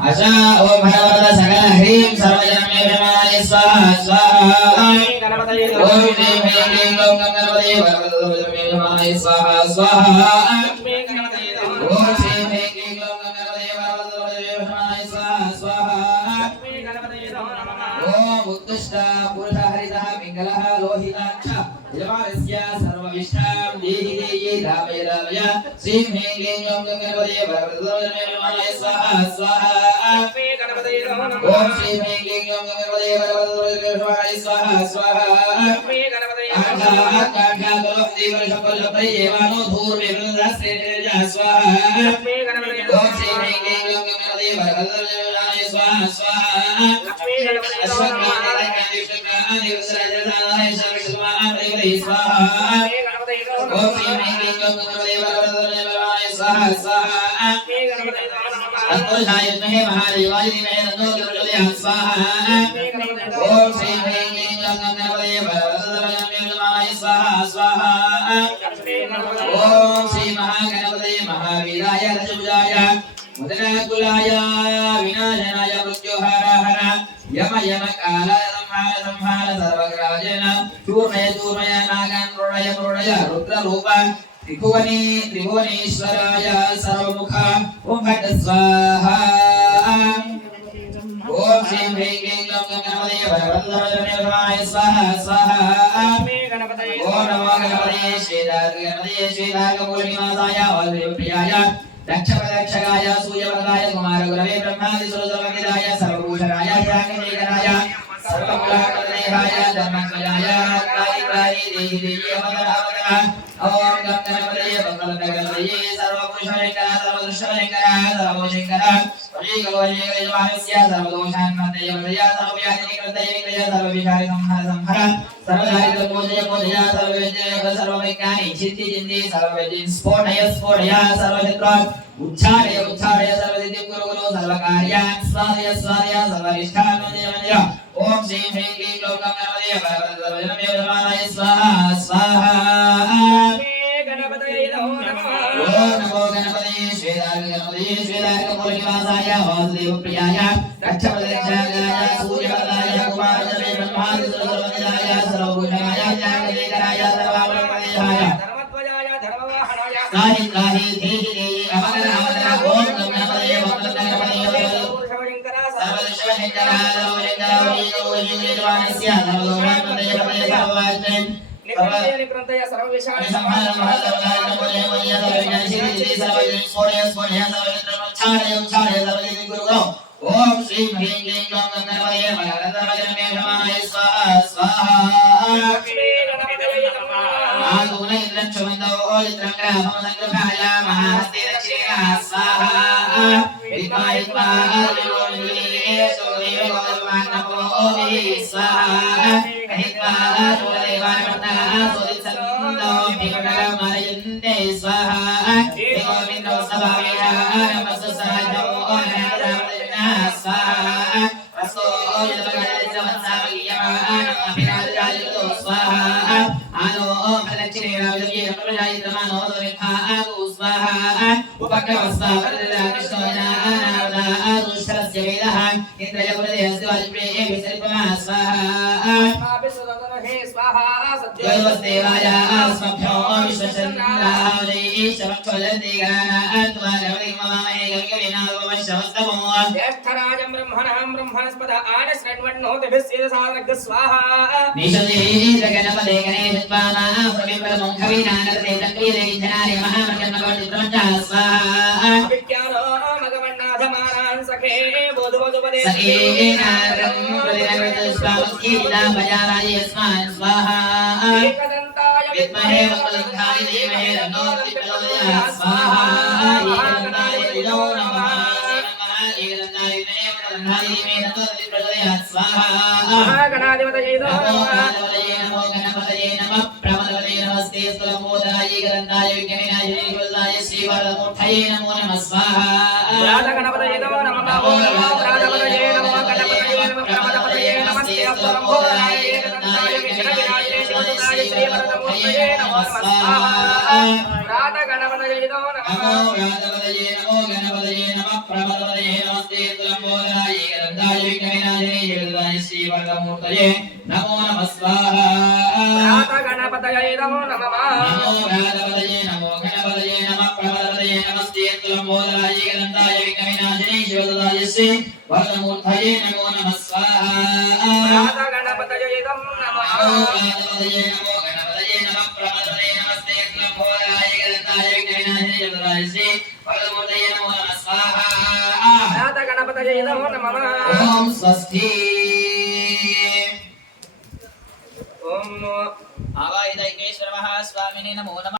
आशा ओम भगवत सकल ह्रीं सर्वजनमेवमाय स्वाहा स्वाहा ओम ह्रीं ह्रीं ओम गणपतये सर्वजनमेवमाय स्वाहा स्वाहा ओम ह्रीं ह्रीं ओम गणपतये सर्वजनमेवमाय स्वाहा स्वाहा ओम उत्कृष्ट पुरुष हरितः पिंगलः लोहिताक्ष यमानस्य सर्वविष्ठां देहि देहि रामय रामय श्रीं ह्रीं क्लीं ओम गणपतये सर्वजनमेवमाय स्वाहा स्वाहा ओम श्री गणपतये स्वाहा स्वाहा आकाशागलदेवशपलप्रियमानो धूर्मेन्द्रश्रेष्ठा स्वाहा ओम श्री गणपतये स्वाहा स्वाहा अश्वत्थामादिवसराजसाय सर्वसमानदेवते स्वाहा ओम श्री गणपतये स्वाहा स्वाहा अंकुशायुष्महे महादेवाय धीमहि तन्नो प्रचोदयात् स्वाहा ओम श्री ह्रीं गणपतये स्वाहा स्वाहा ओम श्री महागणपतये महावीराय रजभुजाय मुदनाकुलाय विनाशनाय मृत्युहाराहर यम यम कालाय संहार सर्वग्राजेन चूर्णय चूर्णय नागान् मृडय मृडय रुद्ररूप त्रिभुवनेश्वराय सर्वमुख ओम भट्ट स्वाहा ओम श्री ह्रीं क्लीं गणपतये सर्वजनमेवमाय स्वाहा स्वाहा ओम नमो गणपतये श्रीरागपूर्णिमासाय वासुदेवप्रियाय दक्षप्रदक्षकाय सूर्यवरदाय कुमारगुरवे ब्रह्मादिसुरसर्वविदाय सर्वभूषणाय ध्याननिकराय सर्वकुलाकलदेहाय धर्मज्ञाय त्रायि देहि देहि अवतरावतरा ओम गणपतये मंगलगणपतये सर्वपुरुषशंकर सर्वदुष्टशंकर सर्वभूषंकर श्रीगोविन्दस्य सर्वदोषान्मतये सर्वव्याधिनिकृतये सर्वविषाय संहार संहार सर्वदारिद्र्यमोचय मोचय सर्वविजय सर्वविज्ञानि चित्ति चिन्ति सर्वविजय स्फोटय स्फोटय सर्वशत्रु उच्चारय उच्चारय सर्वसिद्धि कुरु कुरु सर्वकार्यान् स्वादय स्वादय सर्वनिष्ठान् मन्य मन्य ओम श्री ह्रीं क्लीं गणपतये सर्वजनमेवमाय स्वाहा स्वाहा ओम नमो गणपतये श्रीरागपूर्णिमासाय वासुदेवप्रियाय दक्षप्रदक्षकाय सूर्यवरदाय कुमारगुरवे ब्रह्मादिसुरसर्वविदाय सर्वभूषणाय ध्याननिकराय सर्वात्मदेहाय धर्मध्वजाय धर्मवाहनाय त्राहि त्राहि देहि देहि अवतर अवतर ओम गणपतये सर्वदुष्टशंकर सर्वशंकर सर्वोपदेशवानस्य सर्वलोकात्मदेवते सर्ववाच्यं संहार महादेवाय नमोले वय्य सर्वज्ञानसिद्धि सर्वज्ञ स्फोटय स्फोटय सर्वचित्रमच्छादय उच्छादय सर्वसिद्धि कुरु कुरु ओम श्री ह्रीं क्लीं गणपतये सर्वजनमेवमाय स्वाहा स्वाहा आगुण इंद्रक्षमन्दो ओलित्रङ्ग्रामसङ्ग्रहाय महाहस्ते दक्षिणा स्वाहा विद्मा स्वाहा हित्वा देवाय सोदिसन्दो भिकटमरयन्ते स्वाहा गोविन्दो सभावेशाय नमस्सहाजो ओनरामदेवना स्वाहा रसो यदवगजवत्सावगियमानमभिराजराजतो स्वाहा आनो प्रदक्षिणे राजये प्रजायित्रमानो दोरिखागु स्वाहा उपक्रमस्वावरदा कृष्णोजनानावदा दुष्टरस्य वेदः इन्द्रजगुरुदेहस्य वाजपेये विसर्पमा स्वाहा देवाय अस्मभ्यो विश्वचन्द्रावली ज्येष्ठराजं ब्रह्मणः ब्रह्मणस्पद आनश्रण्वन्नोतिभिस्सिदसादर्ग स्वाहा निषदे जगन्पदे गणेशत्वामा प्रविप्रमुं कविनानरते तक्रियदे जनारे महामर्जन्मगोटिप्रमञ्चा स्वाहा विज्ञानो मगमन्नाथमानान् सखे बोधुवदुपदे सखे नारं प्रतिरवितस्वामस्कीला भजाराय अस्मान् स्वाहा एकदन्ताय विद्महे वक्रतुण्डाय धीमहि तन्नो प्रचोदयात् स्वाहा एकदन्ताय विलो नमः एकदन्ताय विद्महे वक्रतुण्डाय धीमहि तन्नो प्रचोदयात् स्वाहा महागणाधिपतये नमः नमो मूर्धये नमो नमः स्वाहा गणपतये नमो नमः नमो नमः गणपतये नमो गणपतये नमः गणपतये नमस्ते अस्तुरम्भोधाय एकदन्ताय विघ्नविनाशाय शिवसुताय श्रीवरदमूर्तये नमो नमः स्वाहा गणपतये नमो नमः गणपतये नमो गणपतये नमः प्रभवतये नमस्ते तुलम्बोधाय एकदन्ताय विघ्नविनाशाय शिवसुताय श्रीवरदमूर्तये नमो नमः स्वाहा गणपतये नमो नमः नमो गणपतये नमो गणपतये नमः प्रभवतये नमस्ते तुलम्बोधाय एकदन्ताय विघ्नविनाशाय शिवसुताय श्रीवरदमूर्तये नमो नमः स्वाहा गणपतये नमो नमः गणपतये नमो गणपतये नमः प्रभवतये नमस्ते तुलम्बोधाय एकदन्ताय विघ्नविनाशाय शिवसुताय श्रीवरदमूर्तये नमो नमः स्वाहा गणपतये नमो नमः ओम स्वस्ति ओम आवाहिदैकेश्वरः स्वामिने नमो नमः।